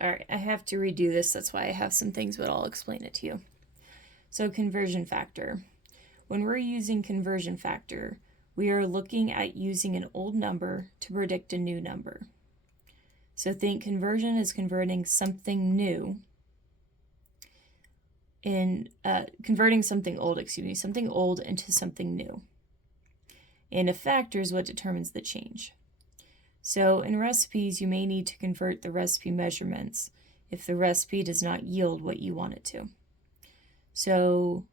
All right, I have to redo this. That's why I have some things, but I'll explain it to you. So conversion factor. When we're using conversion factor, we are looking at using an old number to predict a new number. So think conversion is converting something new converting something old, something old into something new. And a factor is what determines the change. So in recipes, you may need to convert the recipe measurements if the recipe does not yield what you want it to. So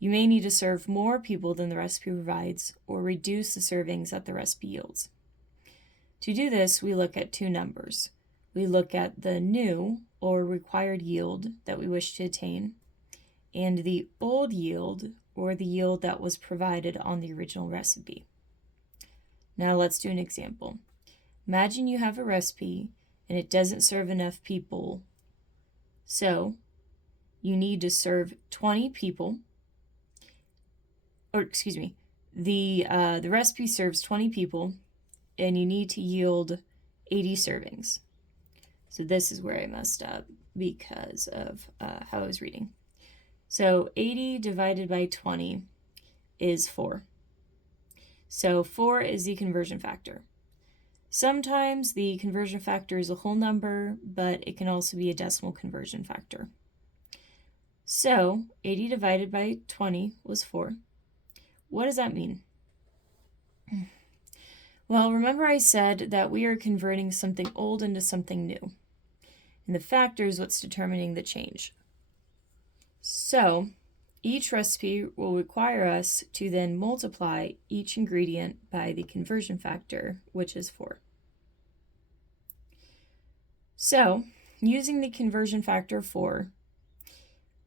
you may need to serve more people than the recipe provides or reduce the servings that the recipe yields. To do this, we look at two numbers. We look at the new or required yield that we wish to attain and the old yield or the yield that was provided on the original recipe. Now let's do an example. Imagine you have a recipe and it doesn't serve enough people. So you need to serve 20 people, the recipe serves 20 people and you need to yield 80 servings. So this is where I messed up because of how I was reading. So 80 divided by 20 is 4. So 4 is the conversion factor. Sometimes the conversion factor is a whole number, but it can also be a decimal conversion factor. So 80 divided by 20 was 4. What does that mean? Well, remember I said that we are converting something old into something new. And the factor is what's determining the change. So each recipe will require us to then multiply each ingredient by the conversion factor, which is 4. So using the conversion factor 4,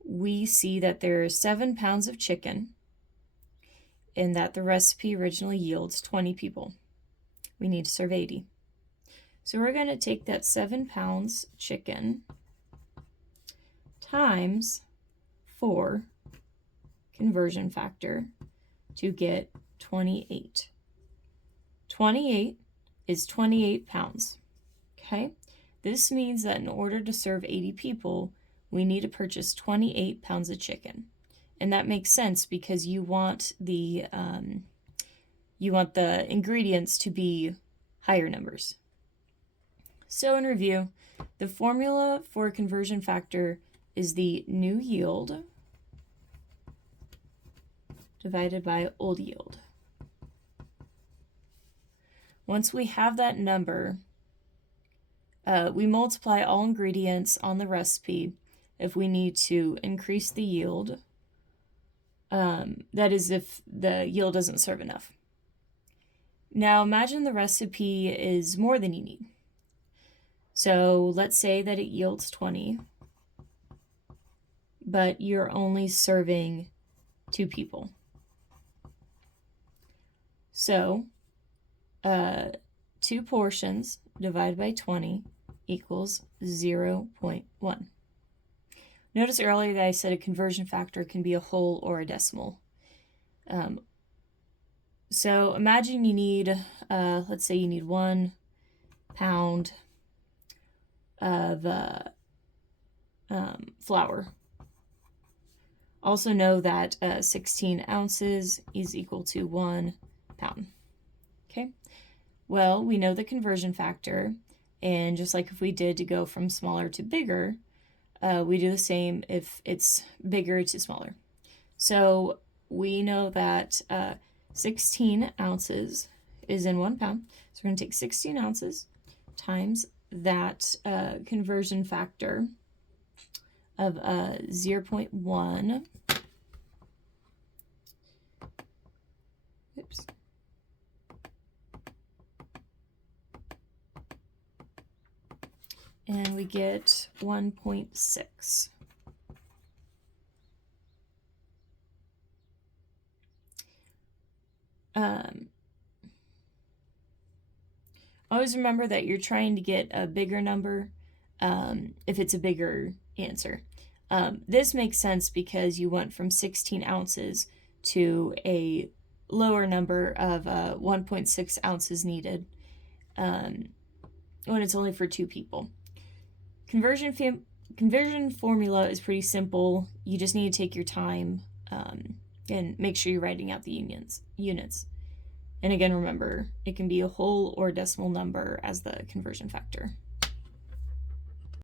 we see that there are 7 pounds of chicken and that the recipe originally yields 20 people. We need to serve 80. So we're going to take that 7 pounds chicken times 4 conversion factor to get 28. 28 is 28 pounds. Okay? This means that in order to serve 80 people, we need to purchase 28 pounds of chicken. And that makes sense because you want the ingredients to be higher numbers. So in review, the formula for conversion factor is the new yield divided by old yield. Once we have that number, we multiply all ingredients on the recipe if we need to increase the yield. That is if the yield doesn't serve enough. Now imagine the recipe is more than you need. So let's say that it yields 20, but you're only serving 2 people. So 2 portions divided by 20 equals 0.1. Notice earlier that I said a conversion factor can be a whole or a decimal. So imagine you need, let's say you need 1 pound of flour. Also know that 16 ounces is equal to 1 pound. Okay, well, we know the conversion factor, and just like if we did to go from smaller to bigger, we do the same if it's bigger to smaller. So we know that 16 ounces is in 1 pound. So we're going to take 16 ounces times that conversion factor of 0.1. Oops. And we get 1.6. Always remember that you're trying to get a bigger number if it's a bigger answer. This makes sense because you went from 16 ounces to a lower number of 1.6 ounces needed when it's only for 2 people. Conversion formula is pretty simple. You just need to take your time and make sure you're writing out the units. And again, remember, it can be a whole or decimal number as the conversion factor.